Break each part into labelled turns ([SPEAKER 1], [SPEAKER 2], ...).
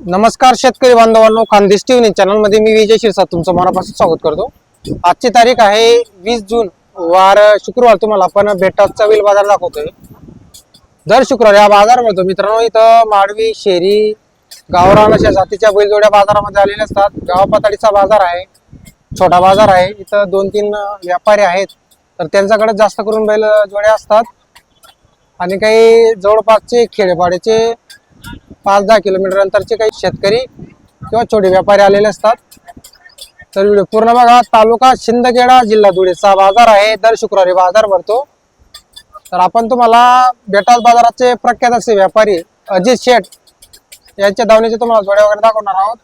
[SPEAKER 1] नमस्कार शेतकरी बांधवांनो खानदेश टीव्ही चॅनलमध्ये मी विजय शिरसा तुमचं मनापासून स्वागत करतो. आजची तारीख आहे वीस जून वार शुक्रवार तुम्हाला आपण बेटाचा वेल बाजार दाखवतोय. दर शुक्रवार या बाजार मित्रांनो इथं माडवी शेरी गावरान अशा जातीच्या बैलजोड्या बाजारामध्ये आलेल्या असतात. गाव पातळीचा बाजार आहे छोटा बाजार आहे. इथं दोन तीन व्यापारी आहेत. तर त्यांच्याकडे जास्त करून बैल जोड्या असतात. आणि काही जवळपासचे खेडेपाड्याचे पाच दहा किलोमीटर अंतरचे काही शेतकरी किंवा छोटे व्यापारी आलेले असतात. तर व्हिडिओ पूर्ण बघा. तालुका शिंदखेडा जिल्हा धुळेचा बाजार आहे. दर शुक्रवारी बाजार भरतो. तर आपण तुम्हाला बेटाल बाजाराचे प्रख्यात असे व्यापारी अजित शेठ यांच्या धावण्याचे तुम्हाला जोड्या वगैरे दाखवणार आहोत.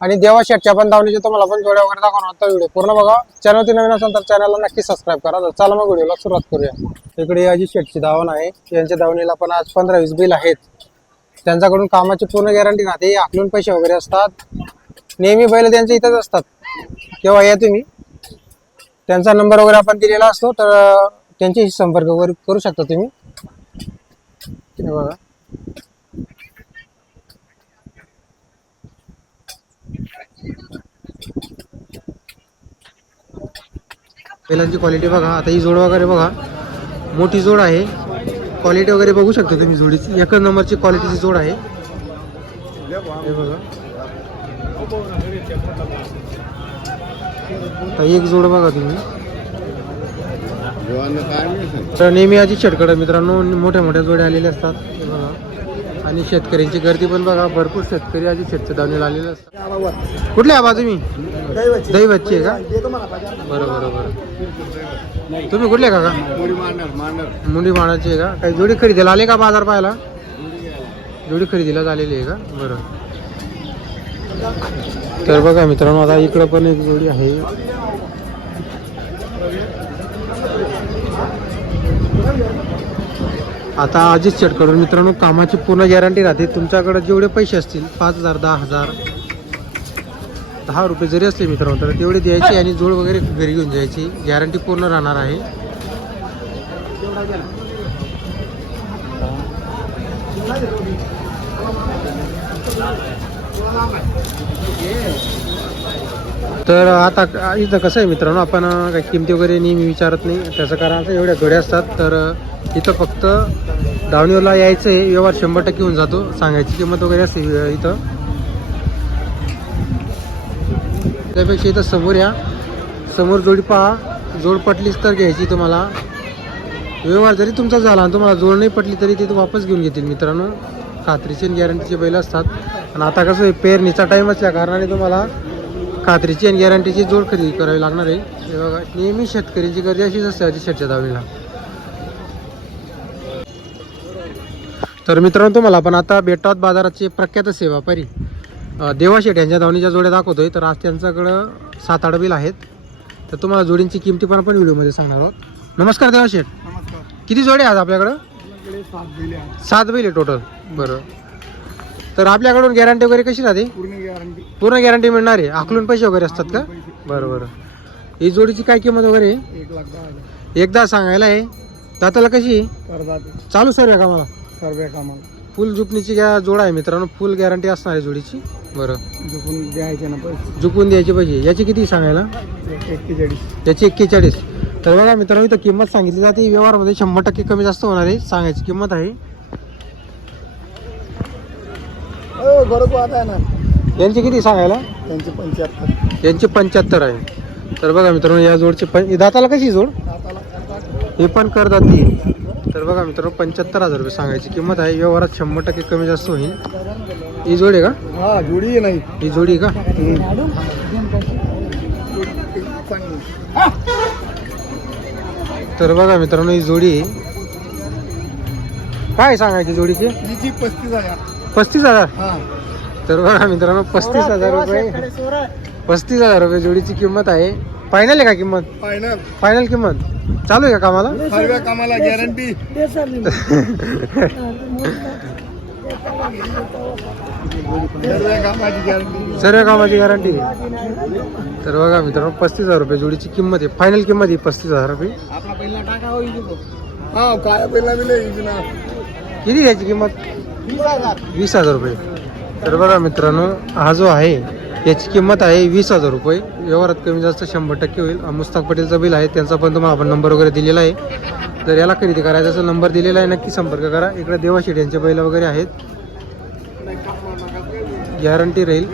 [SPEAKER 1] आणि देवा शेठच्या पण धावण्याचे तुम्हाला पण जोड्या वगैरे दाखवणार आहोत. तर व्हिडिओ पूर्ण बघा. चॅनलवरती नवीन असेल तर चॅनलला नक्की सबस्क्राईब करा. तर चला मग व्हिडिओला सुरुवात करूया. इकडे अजित शेठची धावण आहे. यांच्या धावणीला पण आज पंधरा वीस बिल आहेत. त्यांच्याकडून कामाची पूर्ण गॅरंटी राहते आकलून पैसे वगैरे असतात. नेहमी बैल त्यांचे इथंच असतात. केव्हा या तुम्ही. त्यांचा नंबर वगैरे आपण दिलेला असतो तर त्यांच्याशी संपर्क वगैरे करू शकता तुम्ही. बघा. बैलांची क्वालिटी बघा. आता ही जोड वगैरे बघा. मोठी जोड आहे. क्वालिटी वगैरे बघू शकता तुम्ही जोडीची. एकच नंबरची क्वालिटीची जोड आहे. हे बघा. एक जोड बघा तुम्ही. तर नेहमी आजी छटकड मित्रांनो. मोठ्या मोठ्या जोड्या आलेल्या असतात. बघा. आणि शेतकऱ्यांची गर्दी पण बघा भरपूर शेतकरी आजी शेतच्या दावणीला आलेले असतात. कुठले आबा तुम्ही? दैवतची आहे का बरं बरं बरं. तुम्ही कुठले काका? मुंडी मानाची आहे का? काही जोडी खरेदीला आले का बाजार पाहायला? जोडी खरेदीला झालेली आहे का? बरं. तर बघा मित्रांनो आता इकडं पण एक जोडी आहे. आता आजच चेट करून मित्रांनो कामाची पूर्ण गॅरंटी राहते. तुमच्याकडे जेवढे पैसे असतील पाच हजार दहा हजार दहा रुपये जरी असले मित्रांनो तर तेवढे द्यायचे आणि जोड वगैरे घरी घेऊन जायची. गॅरंटी पूर्ण राहणार आहे. तर आता इथं कसं आहे मित्रांनो आपण काही किमती वगैरे नेहमी विचारत नाही. त्याचं कारण असं एवढ्या घड्या असतात. तर इथं फक्त दावणीवरला यायचं आहे व्यवहार शंभर टक्के होऊन जातो. सांगायची किंमत वगैरे असते इथं. त्यापेक्षा इथं समोर या. समोर जोडी पहा. जोड पटलीच तर घ्यायची तुम्हाला. व्यवहार जरी तुमचा झाला आणि तुम्हाला जोड नाही पटली तरी ते वापस घेऊन घेतील मित्रांनो. खात्रीचे आणि गॅरंटीचे बैल असतात. आणि आता कसं आहे पेरणीचा टाईम असल्या कारणाने तुम्हाला खात्रीची आणि गॅरंटीची जोड खरेदी करावी लागणार आहे. हे बघा नेहमी शेतकऱ्यांची गर्दी अशीच असते आधी शेटच्या दावणीला तर मित्रांनो तुम्हाला आपण आता बेटावत बाजाराचे प्रख्यात असे व्यापारी देवा शेठ यांच्या दावणीच्या जोड्या दाखवतोय. तर आज त्यांच्याकडं सात आठ बिल आहेत. तर तुम्हाला जोडींची किमती पण आपण व्हिडिओमध्ये सांगणार आहोत. नमस्कार देवा शेठ.
[SPEAKER 2] नमस्कार.
[SPEAKER 1] किती जोडे आहेत आपल्याकडं?
[SPEAKER 2] सात
[SPEAKER 1] बैल आहे टोटल बरं. तर आपल्याकडून गॅरंटी वगैरे कशी राहते?
[SPEAKER 2] पूर्ण गॅरंटी
[SPEAKER 1] पूर्ण गॅरंटी मिळणार आहे. आकलून पैसे वगैरे असतात का? बरं बरं. ही जोडीची काय किंमत वगैरे? आहे
[SPEAKER 2] एक लाख दहा हजार.
[SPEAKER 1] एकदा सांगायला आहे. दाताला कशी? आहे? चालू सर्व का मला
[SPEAKER 2] सर्व कामाला.
[SPEAKER 1] फुल जुपणीची गॅ जोड आहे मित्रांनो? फुल गॅरंटी असणार आहे जोडीची. बरं.
[SPEAKER 2] झुकून द्यायचे ना पैसे.
[SPEAKER 1] झुकून द्यायचे पाहिजे याची किती सांगायला?
[SPEAKER 2] एक- एक्केचाळीस.
[SPEAKER 1] याची एक्केचाळीस. तर बघा मित्रांनो इथं किंमत सांगितली जाते. व्यवहारमध्ये शंभर टक्के कमी जास्त होणार आहे. सांगायची किंमत आहे
[SPEAKER 2] हो आहे ना
[SPEAKER 1] यांची किती सांगायला?
[SPEAKER 2] त्यांचे पंच्याहत्तर.
[SPEAKER 1] यांची पंच्याहत्तर आहे. तर बघा मित्रांनो या जोडची पण दाताला कशी जोड?
[SPEAKER 2] दाताला करतात.
[SPEAKER 1] हे पण करतात ती. तर बघा मित्रांनो पंच्याहत्तर हजार रुपये सांगायची किंमत आहे. व्यवहारात शंभर टक्के कमी जास्त होईल. ही जोड आहे का?
[SPEAKER 2] हा जोडी नाही
[SPEAKER 1] ही. जोडी आहे का? तर बघा मित्रांनो ही जोडी. काय सांगायची जोडीची?
[SPEAKER 2] हिची पस्तीस हजार
[SPEAKER 1] पस्तीस हजार?
[SPEAKER 2] हा.
[SPEAKER 1] तर बघा मित्रांनो पस्तीस हजार रुपये. पस्तीस हजार रुपये जोडीची किंमत आहे. फायनल आहे का किंमत?
[SPEAKER 2] फायनल
[SPEAKER 1] फायनल किंमत. चालू आहे का कामाला?
[SPEAKER 2] सर्व कामाला गॅरंटी सर्व कामाची गॅरंटी
[SPEAKER 1] सर्व कामाची गॅरंटी तर बघा मित्रांनो पस्तीस हजार रुपये जोडीची किंमत आहे. फायनल किंमत आहे पस्तीस हजार रुपये.
[SPEAKER 2] आपला पहिला टाका हो हा काय पहिला
[SPEAKER 1] किती द्यायची किंमत?
[SPEAKER 2] वीस हजार
[SPEAKER 1] रुपये. तर बघा मित्रांनो हा जो आहे याची किंमत आहे वीस हजार रुपये. व्यवहारात कमी जास्त शंभर टक्के होईल. मुस्ताक पटेलचा बिल आहे. त्यांचा पण तुम्हाला आपण नंबर वगैरे दिलेला आहे. तर याला खरेदी करायचा असेल नंबर दिलेला आहे नक्की संपर्क करा. इकडे देवाशेठ यांचे बैल वगैरे आहेत. गॅरंटी राहील.